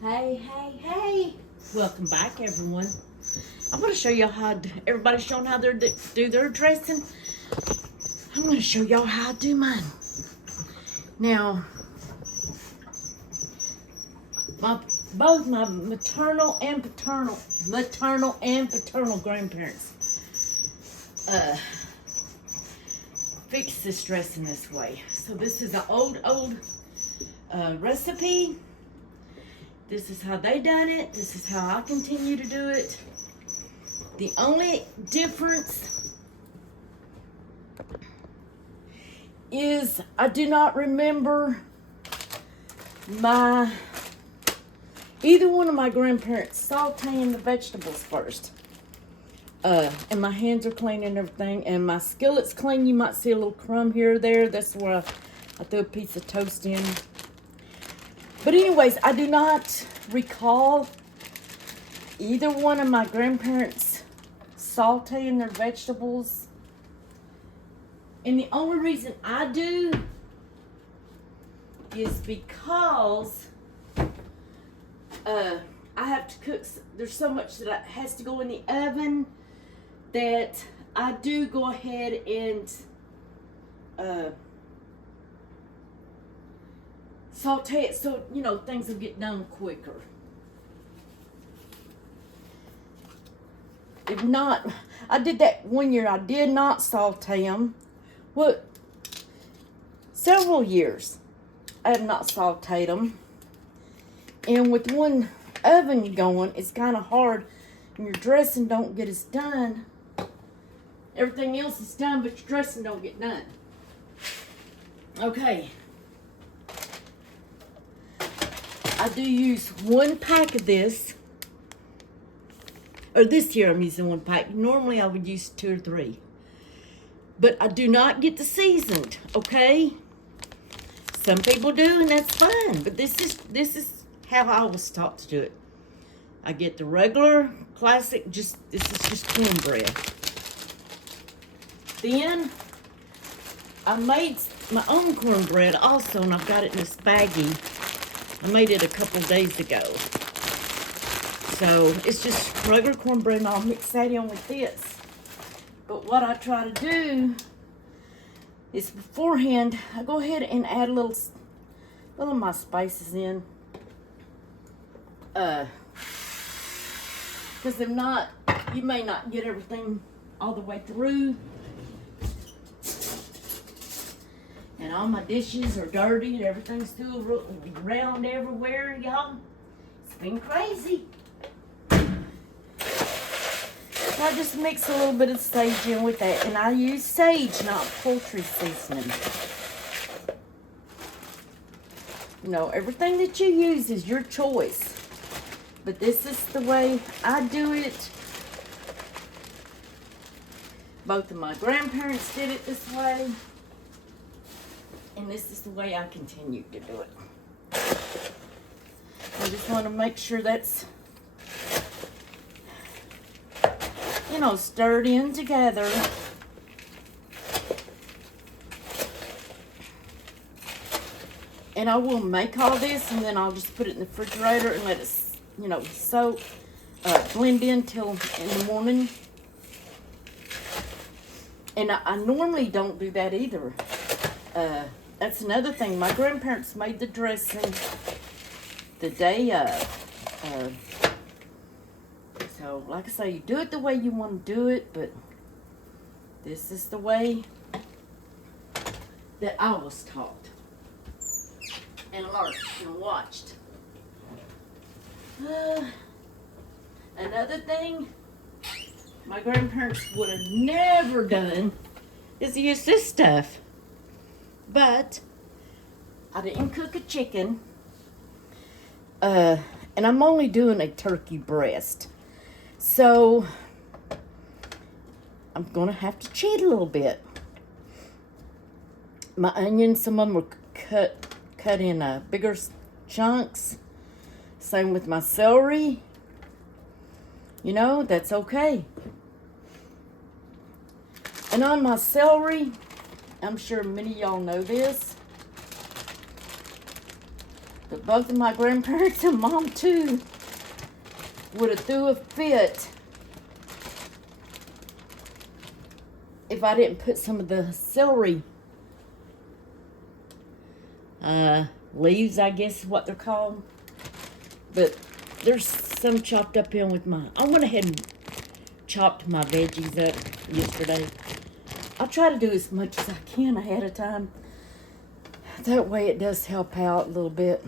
Hey. Welcome back, everyone. I'm going to show y'all how, everybody's showing how they do their dressing. I'm going to show y'all how I do mine. Now, both my maternal and paternal grandparents fixed this dressing this way. So this is an old recipe. This is how they done it. This is how I continue to do it. The only difference is I do not remember either one of my grandparents sauteing the vegetables first. And my hands are clean and everything, and my skillet's clean. You might see a little crumb here or there. That's where I threw a piece of toast in. But anyways, I do not recall either one of my grandparents sauteing their vegetables. And the only reason I do is because I have to cook. There's so much that has to go in the oven that I do go ahead and saute it so, you know, things will get done quicker. If not, I did that one year. I did not saute them. Well, several years I have not sauteed them. And with one oven going, it's kind of hard. And your dressing don't get as done. Everything else is done, but your dressing don't get done. Okay. I do use 1 pack of this. Or this here I'm using 1 pack. Normally I would use 2 or 3. But I do not get the seasoned, okay? Some people do, and that's fine. But this is how I was taught to do it. I get the regular, classic, this is just cornbread. Then I made my own cornbread also, and I've got it in this baggie. I made it a couple days ago. So it's just regular cornbread, and I'll mix that in with this. But what I try to do is beforehand, I go ahead and add a little of my spices in. Because if not, you may not get everything all the way through. And all my dishes are dirty and everything's still around everywhere, y'all. It's been crazy. So I just mix a little bit of sage in with that. And I use sage, not poultry seasoning. You know, everything that you use is your choice. But this is the way I do it. Both of my grandparents did it this way. And this is the way I continue to do it. I just want to make sure that's, you know, stirred in together. And I will make all this, and then I'll just put it in the refrigerator and let it, you know, soak, blend in till in the morning. And I normally don't do that either. That's another thing. My grandparents made the dressing the day of. So, like I say, you do it the way you want to do it, but this is the way that I was taught and learned and watched. Another thing my grandparents would have never done is use this stuff. But I didn't cook a chicken. And I'm only doing a turkey breast. So I'm going to have to cheat a little bit. My onions, some of them were cut in bigger chunks. Same with my celery. You know, that's okay. And on my celery, I'm sure many of y'all know this. But both of my grandparents and mom too would have threw a fit if I didn't put some of the celery leaves, I guess is what they're called. But there's some chopped up in with my... I went ahead and chopped my veggies up yesterday. I try to do as much as I can ahead of time. That way it does help out a little bit.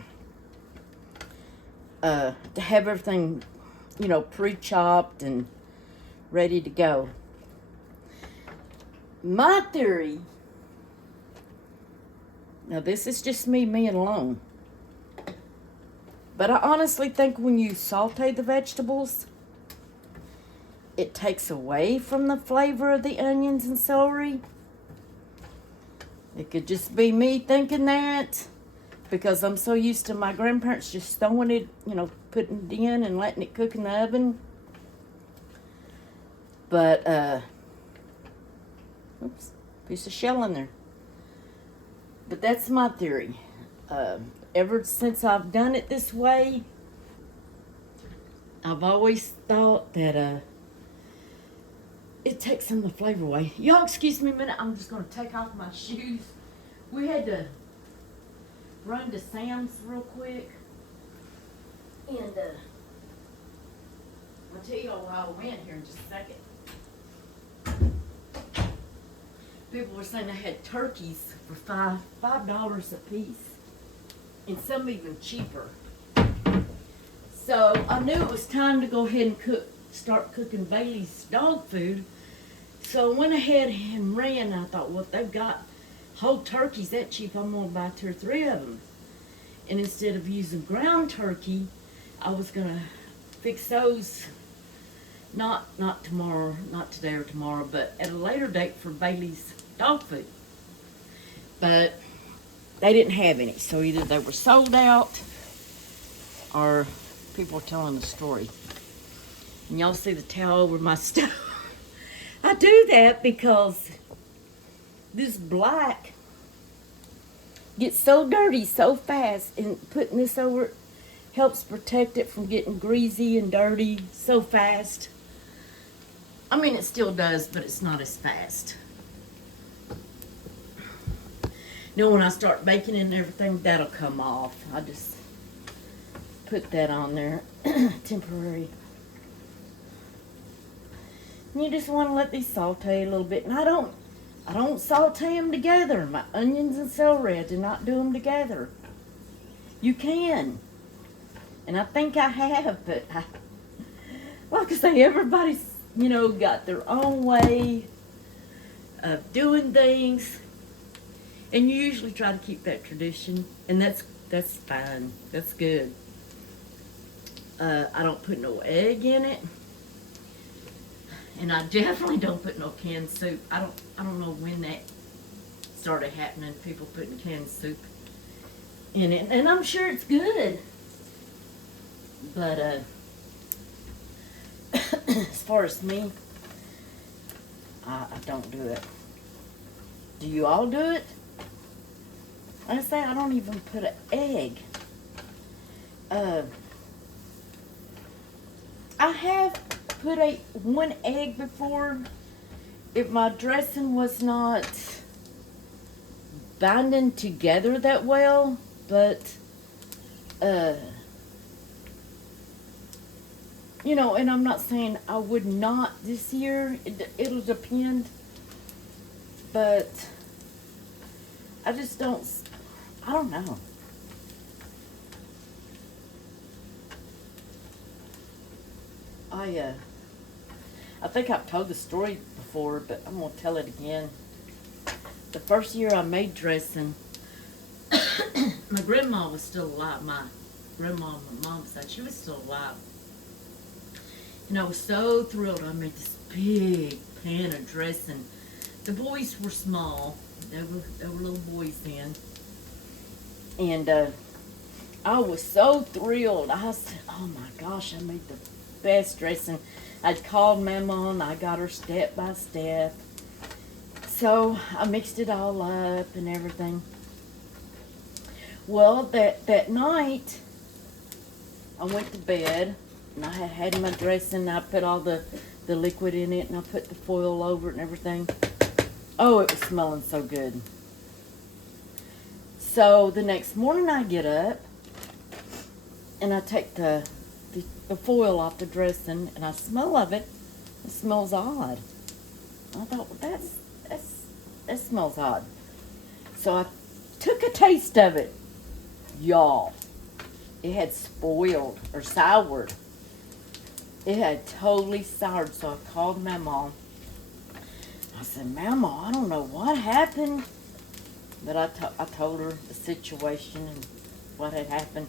To have everything, you know, pre-chopped and ready to go. My theory, now this is just me alone, but I honestly think when you saute the vegetables, it takes away from the flavor of the onions and celery. It could just be me thinking that, because I'm so used to my grandparents just throwing it, you know, putting it in and letting it cook in the oven. But, oops, piece of shell in there. But that's my theory. Ever since I've done it this way, I've always thought that, it takes some of the flavor away. Y'all excuse me a minute, I'm just going to take off my shoes. We had to run to Sam's real quick. And I'll tell y'all why I went here in just a second. People were saying they had turkeys for $5 a piece. And some even cheaper. So I knew it was time to go ahead and start cooking Bailey's dog food. So I went ahead and ran. I thought, well, if they've got whole turkeys that cheap, I'm going to buy 2 or 3 of them. And instead of using ground turkey, I was going to fix those not tomorrow, not today or tomorrow, but at a later date for Bailey's dog food. But they didn't have any, so either they were sold out or people were telling the story. And y'all see the towel over my stove. I do that because this black gets so dirty so fast, and putting this over it helps protect it from getting greasy and dirty so fast. I mean, it still does, but it's not as fast. You know, when I start baking and everything, that'll come off. I just put that on there, temporary. And you just want to let these saute a little bit. And I don't saute them together. My onions and celery, I do not do them together. You can. And I think I have, but like I say, everybody's, you know, got their own way of doing things. And you usually try to keep that tradition. And that's fine. That's good. I don't put no egg in it. And I definitely don't put no canned soup. I don't know when that started happening, people putting canned soup in it. And I'm sure it's good. But as far as me, I don't do it. Do you all do it? Like I say, I don't even put an egg. I have put one egg before if my dressing was not binding together that well, but you know, and I'm not saying I would not this year. It'll depend, but I just don't. I don't know. I think I've told the story before, but I'm going to tell it again. The first year I made dressing, my grandma was still alive. My grandma on my mom's side, she was still alive. And I was so thrilled. I made this big pan of dressing. The boys were small. They were little boys then. And I was so thrilled. I said, oh my gosh, I made the best dressing. I'd called Mama and I got her step by step. So I mixed it all up and everything. Well, that night, I went to bed, and I had my dressing, and I put all the liquid in it, and I put the foil over it and everything. Oh, it was smelling so good. So the next morning I get up, and I take the foil off the dressing, and I smell of it. It smells odd. I thought, well, that smells odd. So I took a taste of it. Y'all, it had spoiled or soured. It had totally soured. So I called Mama. I said, Mama, I don't know what happened. But I told her the situation and what had happened.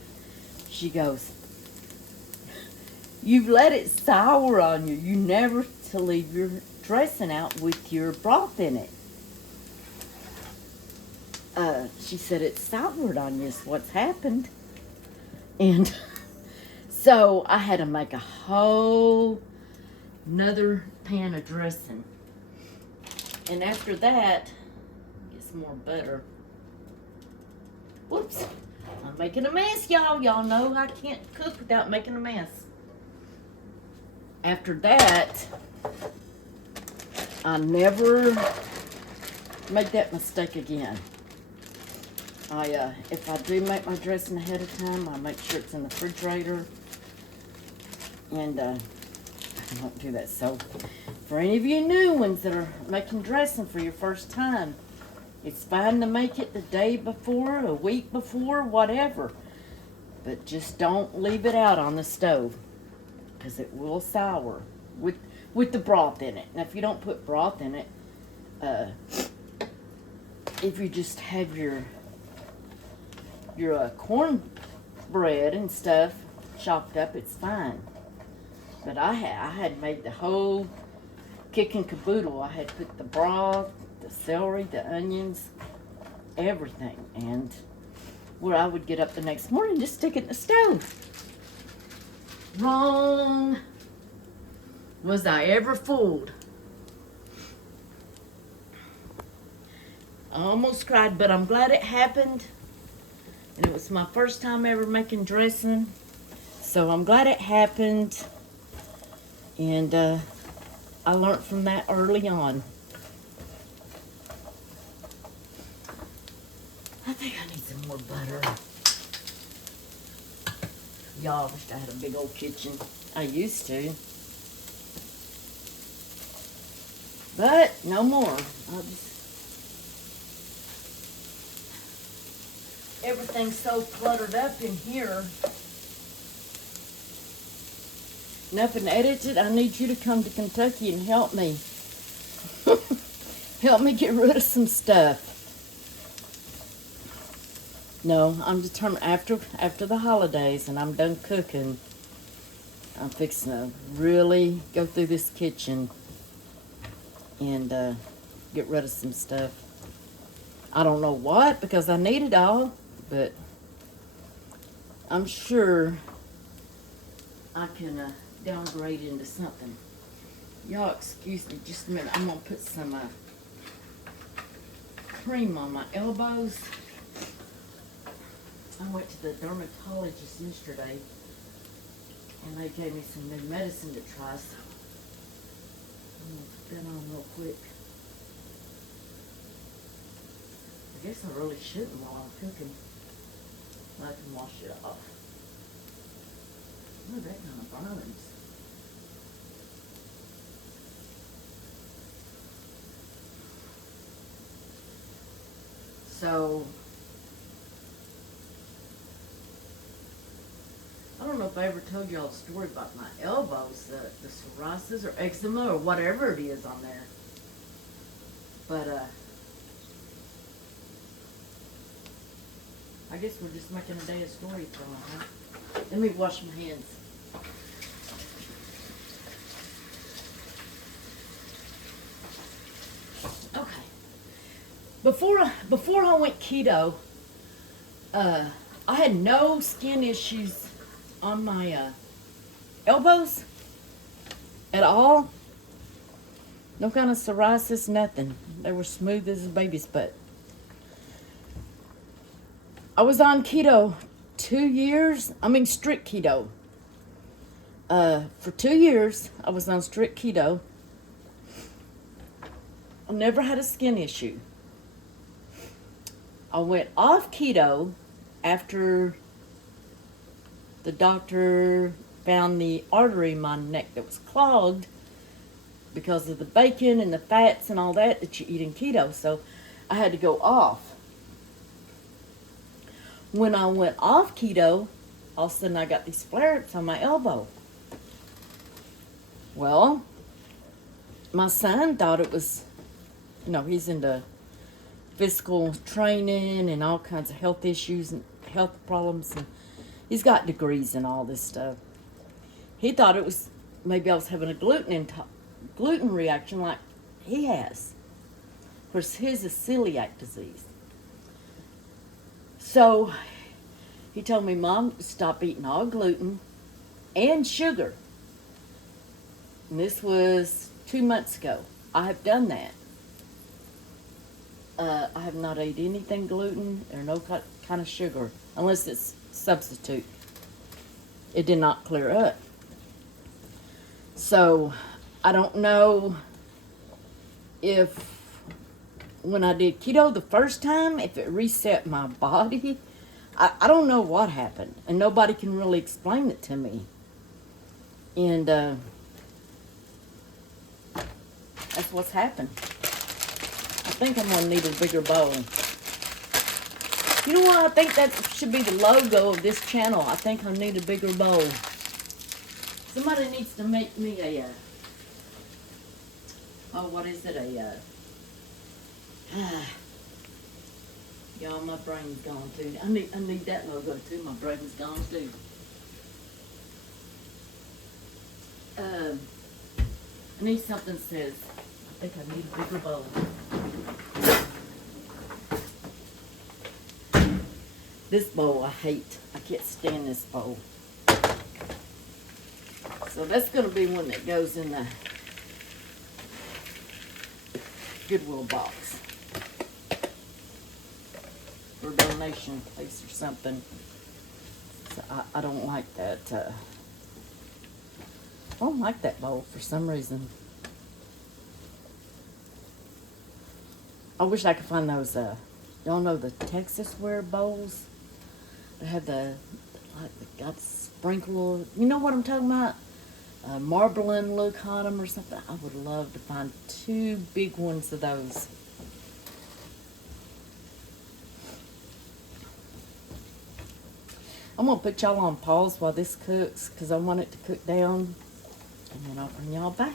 She goes, you've let it sour on you. You never to leave your dressing out with your broth in it. She said, it's soured on you is what's happened. And so I had to make a whole another pan of dressing. And after that, get some more butter. Whoops. I'm making a mess, y'all. Y'all know I can't cook without making a mess. After that, I never make that mistake again. If I do make my dressing ahead of time, I make sure it's in the refrigerator. And I don't do that. So, for any of you new ones that are making dressing for your first time, it's fine to make it the day before, a week before, whatever. But just don't leave it out on the stove, because it will sour with the broth in it. Now, if you don't put broth in it, if you just have your corn bread and stuff chopped up, it's fine. But I had made the whole kick and caboodle. I had put the broth, the celery, the onions, everything. And where I would get up the next morning, just stick it in the stove. Wrong. Was I ever fooled? I almost cried, but I'm glad it happened. And it was my first time ever making dressing. So I'm glad it happened. And I learned from that early on. I think I need some more butter. Y'all, I wish I had a big old kitchen. I used to. But no more. Everything's so cluttered up in here. Nothing edited. I need you to come to Kentucky and help me. Help me get rid of some stuff. No, I'm determined after the holidays and I'm done cooking, I'm fixing to really go through this kitchen and get rid of some stuff. I don't know what, because I need it all, but I'm sure I can downgrade into something. Y'all excuse me just a minute. I'm going to put some cream on my elbows. I went to the dermatologist yesterday and they gave me some new medicine to try, so I'm going to put that on real quick. I guess I really shouldn't while I'm cooking. I can wash it off. Oh, that kind of burns. So, I don't know if I ever told y'all the story about my elbows, the psoriasis or eczema or whatever it is on there. But, I guess we're just making a day of story telling, huh? Let me wash my hands. Okay. Before I went keto, I had no skin issues on my elbows at all. No kind of psoriasis, nothing. They were smooth as a baby's butt. I was on keto 2 years. I mean, strict keto. For 2 years, I was on strict keto. I never had a skin issue. I went off keto after the doctor found the artery in my neck that was clogged because of the bacon and the fats and all that you eat in keto. So I had to go off. When I went off keto, all of a sudden I got these flare-ups on my elbow. Well, my son thought it was, he's into physical training and all kinds of health issues and health problems, and he's got degrees in all this stuff. He thought it was maybe I was having a gluten reaction like he has. Of course, his is celiac disease. So he told me, Mom, stop eating all gluten and sugar. And this was 2 months ago. I have done that. I have not ate anything gluten or no kind of sugar, unless it's substitute. It did not clear up. So I don't know if when I did keto the first time, if it reset my body. I don't know what happened, and nobody can really explain it to me. And that's what's happened. I think I'm gonna need a bigger bowl. You know what? I think that should be the logo of this channel. I think I need a bigger bowl. Somebody needs to make me a, what is it? Y'all, my brain's gone too. I need that logo too. My brain's gone too. I need something that says, I think I need a bigger bowl. This bowl I hate. I can't stand this bowl. So that's going to be one that goes in the Goodwill box for donation place or something. So I don't like that. I don't like that bowl for some reason. I wish I could find those, y'all know the Texas ware bowls? They have they got sprinkle, you know what I'm talking about? Marbling look on them or something. I would love to find 2 big ones of those. I'm going to put y'all on pause while this cooks because I want it to cook down, and then I'll bring y'all back.